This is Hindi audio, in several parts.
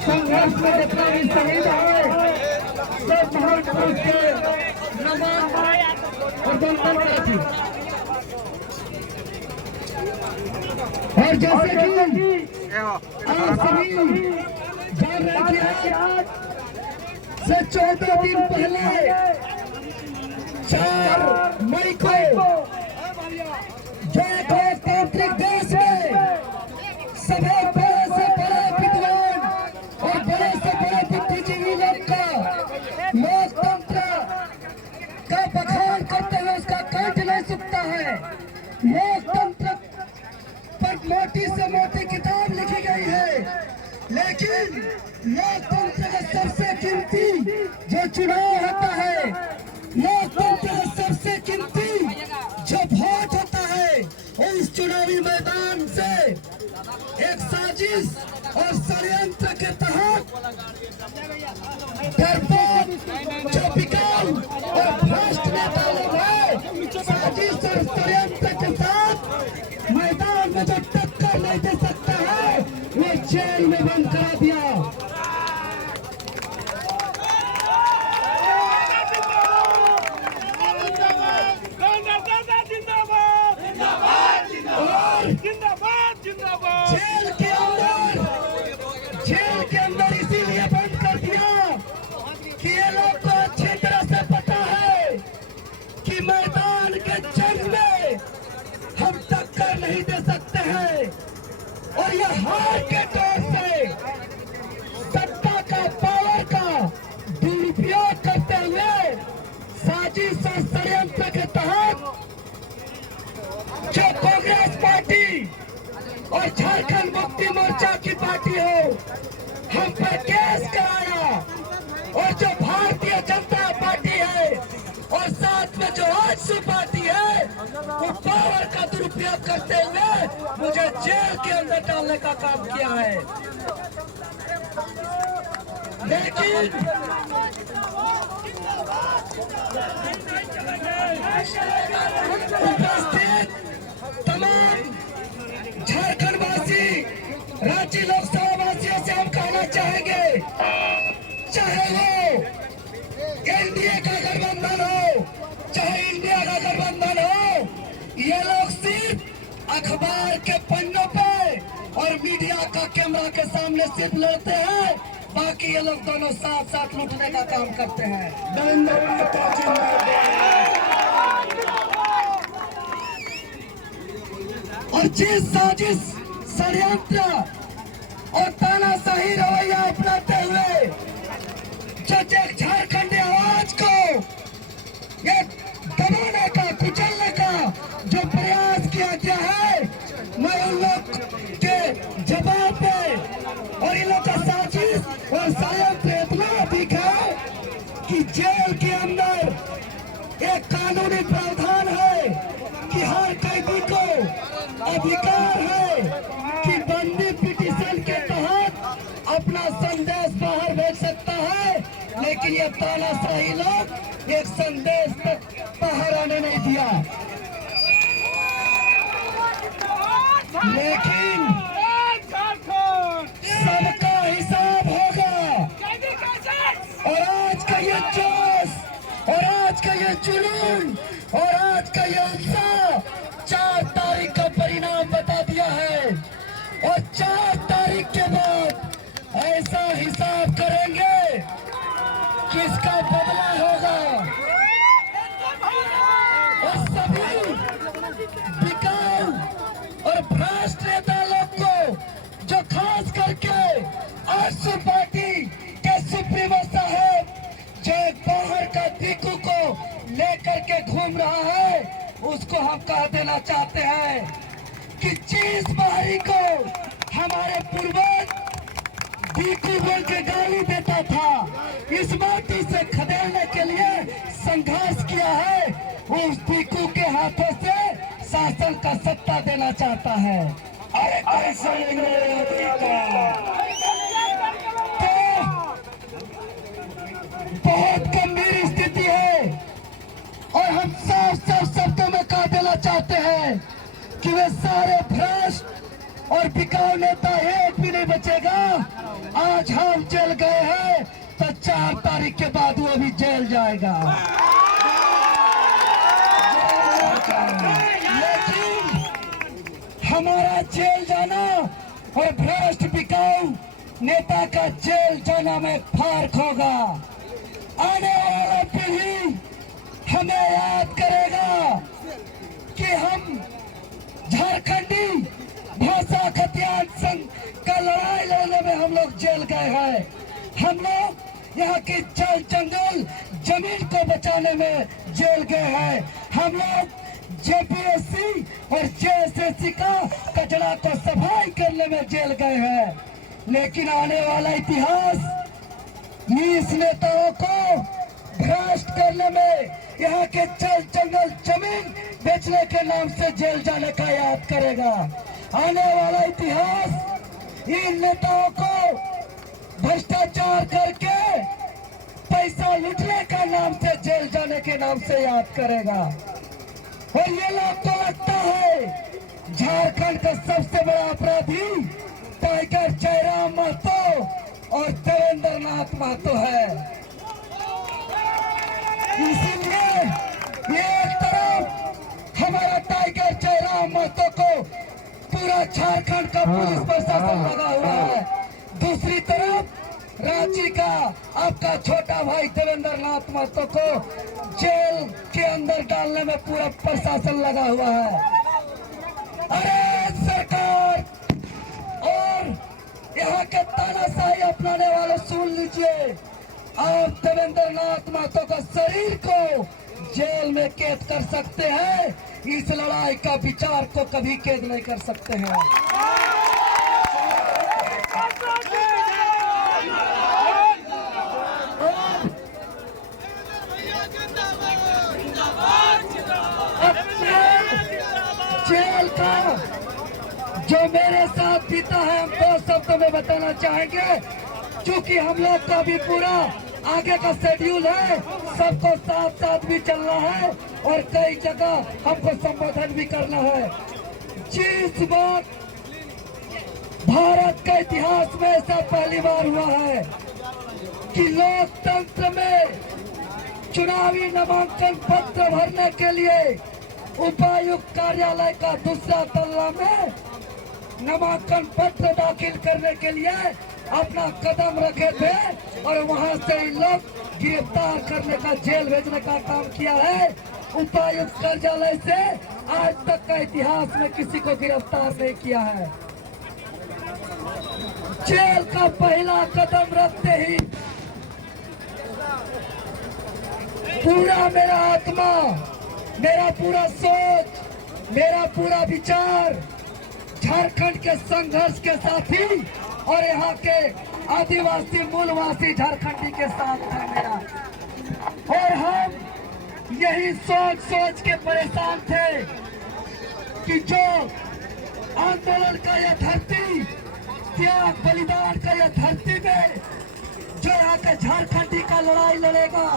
संघर्ष में जितना भी शहीद हुए सब महान पुरुष के नमन और वंदन करती। और जैसे कि आप सभी जान रहे कि आज से 14 दिन पहले 4 मई को जो एक लोकतांत्रिक देश में सभी बड़े से बड़े विद्वान और बड़े से बड़े बुद्धिजीवी लोग का लोकतंत्र का बखान करते हुए उसका कंठ नहीं सूखता है। लोकतंत्र पर मोटी से मोटी किताब लिखी गई है, लेकिन लोकतंत्र का सबसे कीमती जो चुनाव होता है, लोकतंत्र का सबसे कीमती जो वोट होता है, उस चुनावी मैदान से एक साजिश और षड्यंत्र के तहत डरपोक जो बिकाऊ और भ्रष्ट नेता लोग हैं, साजिश और षड्यंत्र के साथ मैदान में जो टक्कर नहीं दे सकता है वो जेल में बंद करा दिया। जेल के अंदर इसीलिए बंद कर दिया कि ये लोग को अच्छी तरह से पता है कि मैदान के जंग में हम टक्कर नहीं दे सकते हैं और ये हार के तौर से सत्ता का पावर का दुरुपयोग करते हुए साजिश और षड्यंत्र के तहत जो कांग्रेस पार्टी और झारखंड मुक्ति मोर्चा की पार्टी हो, हम पर केस कराया और जो भारतीय जनता पार्टी है और साथ में जो आजसू पार्टी है वो पावर का दुरुपयोग करते हुए मुझे जेल के अंदर डालने का काम किया है। लेकिन उपस्थित तमाम झारखंड वासी, रांची लोकसभा वासियों से हम कहना चाहेंगे, चाहे वो एनडीए का गठबंधन हो, चाहे इंडिया का गठबंधन हो, ये लोग सिर्फ अखबार के पन्नों पे और मीडिया का कैमरा के सामने सिर्फ लड़ते हैं, बाकी ये लोग दोनों साथ साथ लूटने का काम करते हैं। और जिस साजिश, षड्यंत्र और तानाशाही रवैया अपनाते हुए जो झारखंडी आवाज को ये दबाने का, कुचलने का जो प्रयास किया गया है, मैं उन लोग के जवाब में और इन लोग का साजिश और षड्यंत्र इतना अधिक है कि जेल के अंदर एक कानूनी प्रावधान है कि हर कैदी को अधिकार है कि बंदी पिटीशन के तहत अपना संदेश बाहर भेज सकता है, लेकिन ये तानाशाही लोग एक संदेश तक बाहर आने नहीं दिया। लेकिन सबका हिसाब होगा और आज का ये जोश और आज का ये जुनून और आज का ये उत्साह 4 तारीख का परिणाम बता दिया है और 4 तारीख के बाद ऐसा हिसाब करेंगे किसका बदला होगा। और सभी बिकाऊ और भ्रष्ट नेता लोग को, जो खास करके आजसू पार्टी के सुप्रीमो साहब जो एक बाहर का दीकू को लेकर के घूम रहा है, उसको हम कह देना चाहते हैं कि जिस बाहरी को हमारे पूर्वज दीकू बोल के गाली देता था, इस माटी से खदेड़ने के लिए संघर्ष किया है, उस दीकू के हाथों से शासन का सत्ता देना चाहता है। अरे कैसे बहुत गंभीर स्थिति है और हम साफ शब्दों में कह देना चाहते हैं कि वे सारे भ्रष्ट और बिकाऊ नेता एक भी नहीं बचेगा। जाएगा। आज हम जेल गए हैं तो 4 तारीख के बाद वो भी जेल जाएगा। लेकिन हमारा जेल जाना और भ्रष्ट बिकाऊ नेता का जेल जाना में फर्क होगा। आने वाला पीढ़ी हमें याद करेगा कि हम झारखंडी भाषा खतियान संघ का लड़ाई लड़ने में हम लोग जेल गए हैं। हम लोग यहाँ की जल जंगल जमीन को बचाने में जेल गए हैं। हम लोग जेपीएससी और जेएसएससी का कचरा को सफाई करने में जेल गए हैं। लेकिन आने वाला इतिहास इस नेताओं को भ्रष्ट करने में, यहाँ के जल जंगल जमीन बेचने के नाम से जेल जाने का याद करेगा। आने वाला इतिहास इन नेताओं को भ्रष्टाचार करके पैसा लूटने का नाम से जेल जाने के नाम से याद करेगा। और ये लोग को लगता है झारखंड का सबसे बड़ा अपराधी टाइगर जयराम महतो और देवेंद्र नाथ महतो है। इसीलिए एक तरफ हमारा टाइगर जयराम महतो को पूरा झारखंड का पुलिस प्रशासन लगा हुआ है, दूसरी तरफ रांची का आपका छोटा भाई देवेंद्र नाथ महतो को जेल के अंदर डालने में पूरा प्रशासन लगा हुआ है। अरे सरकार और यहाँ के तानाशाही अपनाने वाले सुन लीजिए, आप देवेंद्र नाथ महतो का शरीर को जेल में कैद कर सकते हैं, इस लड़ाई का विचार को कभी कैद नहीं कर सकते हैं। जेल का जो मेरे साथ बीता है, हम 2 शब्दों में बताना चाहेंगे, क्योंकि हम लोग का भी पूरा आगे का शेड्यूल है, सबको साथ साथ भी चलना है और कई जगह हमको संबोधन भी करना है। जिस बात भारत के इतिहास में ऐसा पहली बार हुआ है कि लोकतंत्र में चुनावी नामांकन पत्र भरने के लिए उपायुक्त कार्यालय का दूसरा तल्ला में नामांकन पत्र दाखिल करने के लिए अपना कदम रखे थे और वहां से इन लोग गिरफ्तार करने का, जेल भेजने का काम किया है। उपायुक्त कार्यालय से आज तक का इतिहास में किसी को गिरफ्तार नहीं किया है। जेल का पहला कदम रखते ही पूरा मेरा आत्मा, मेरा पूरा सोच, मेरा विचार विचार झारखंड के संघर्ष के साथी और यहाँ के आदिवासी मूलवासी झारखंडी के साथ था मेरा। और हम यही सोच के परेशान थे कि जो आंदोलन का यह धरती, त्याग बलिदान का यह धरती में जो यहाँ के झारखंडी का लड़ाई लड़ेगा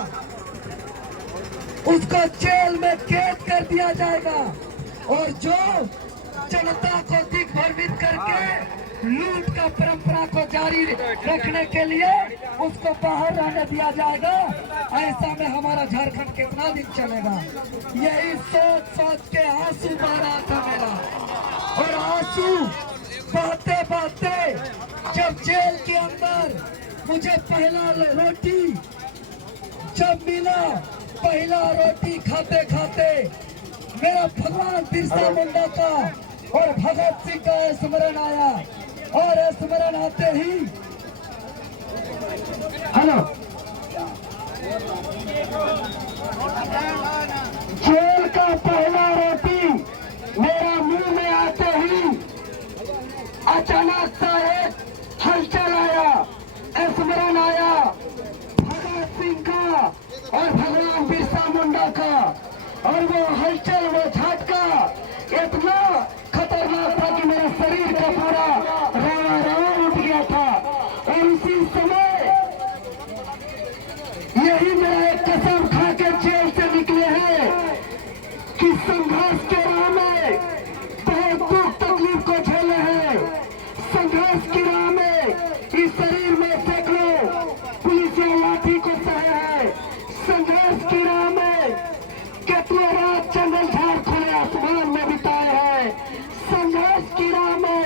उसको जेल में कैद कर दिया जाएगा, और जो जनता को दिग्भ्रमित करके लूट का परंपरा को जारी रखने के लिए उसको बाहर रहने दिया जाएगा। ऐसा में हमारा झारखंड कितना दिन चलेगा, यही सोच के आंसू बह रहा था मेरा। और आंसू बहते बहते जब जेल के अंदर मुझे पहला रोटी जब मिला, पहला रोटी खाते खाते मेरा भगवान बिरसा मुंडा का और भगत सिंह का स्मरण आया, और स्मरण आते ही हेलो जेल का पहला रोटी मेरा मुंह में आते ही अचानक सा एक हलचल आया, स्मरण आया भगत सिंह का और भगवान बिरसा मुंडा का, और वो हलचल, वो झटका इतना खतरनाक था कि मेरा शरीर का पूरा रवा उठ गया था। और उसी समय यही मेरा एक कसम खा के जेल से निकले हैं कि संघर्ष के राह में बहुत दुख तकलीफ को झेले हैं, संघर्ष की राह में इस शरीर में सैकड़ों पुलिस लाठी को सहे है। संघर्ष की राह में कितने रात जंगल झाड़ खुले आसमान में बिताए हैं। संघर्ष की राह में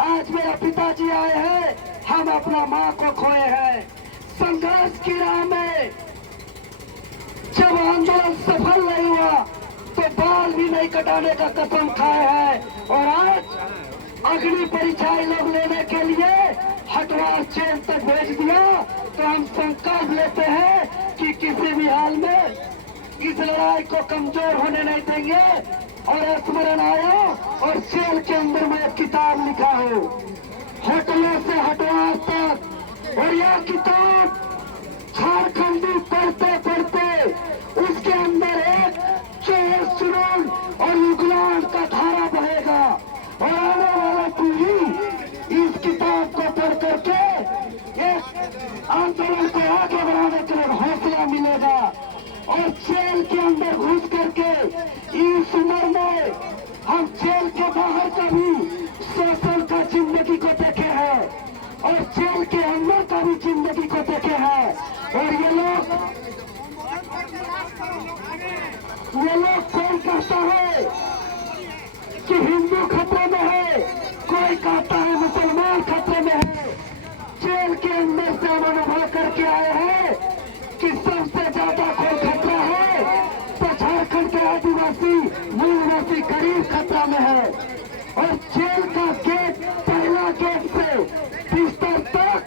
आज मेरा पिताजी आए हैं, हम अपना माँ को खोए हैं। संघर्ष की राह में जब आंदोलन सफल नहीं हुआ तो बाल भी नहीं कटाने का कसम खाए हैं। और आज अग्नि परीक्षाएं लोग लेने के लिए हटवार जेल तक भेज दिया। तो हम संकल्प लेते हैं कि किसी भी हाल में इस लड़ाई को कमजोर होने नहीं देंगे। और स्मरण आया और जेल के अंदर में एक किताब लिखा हो, होटलों से हटवार तक। और यह किताब झारखंडी पढ़ते पढ़ते उसके अंदर एक चोर सुरूर और युगलान का धारा बहेगा। और आने वाला पीढ़ी इस किताब को पढ़ करके एक आंदोलन को आगे बढ़ाने के लिए हौसला मिलेगा। और जेल के अंदर घुस करके इस उम्र में हम जेल के बाहर का भी शोषण का जिंदगी को देखे हैं और जेल के अंदर का भी जिंदगी को देखे हैं। और ये लोग कोई कहता है कि हिंदू खतरे में है, कोई कहता है मुसलमान खतरे में है। जेल के अंदर से हम अनुभव करके आए हैं कि सबसे ज्यादा कोई खतरा है तो झारखंड के आदिवासी मूलवासी गरीब खतरा में है। और जेल का गेट, पहला गेट से बिस्तर तक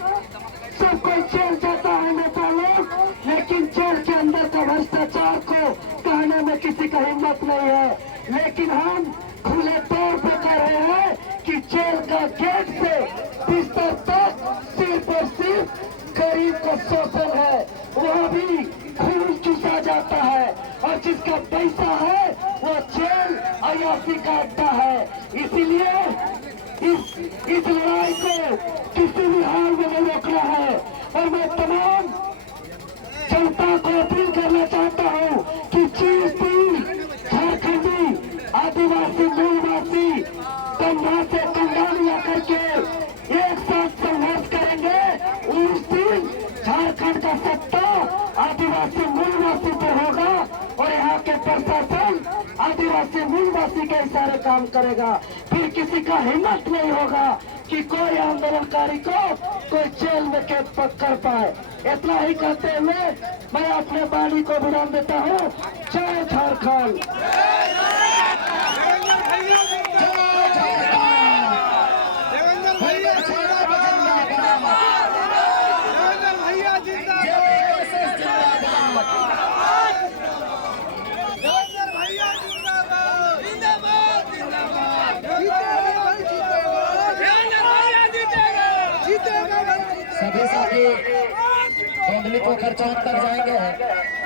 सब कोई जेल जाता है नेता लोग, लेकिन जेल के अंदर का भ्रष्टाचार को कहने में किसी का हिम्मत नहीं है। लेकिन हम खुले तौर पर कह रहे हैं कि जेल का गेट से बिस्तर तक सिर्फ और सिर्फ गरीब का शोषण है, वह भी खून चूसा जाता है। और जिसका पैसा है वो जेल अयासी का अड्डा है। इसीलिए इस लड़ाई को किसी भी हाल में नहीं रोकना है। और मैं तमाम जनता को अपील करना चाहता हूँ कि जिस दिन झारखंडी आदिवासी मूलवासी कंधा से कंधा मिला करके एक साथ संघर्ष करेंगे, उस दिन झारखंड का सत्ता आदिवासी मूलवासी पर होगा। और यहाँ के प्रशासन आदिवासी मूलवासी के इशारे काम करेगा। फिर किसी का हिम्मत नहीं होगा कि कोई आंदोलनकारी को कोई जेल में कैद कर पाए। इतना ही कहते हुए मैं अपने वाणी को विराम देता हूँ। जय झारखंड। सभी साथी गोंदली पोखर चौक तक जाएंगे।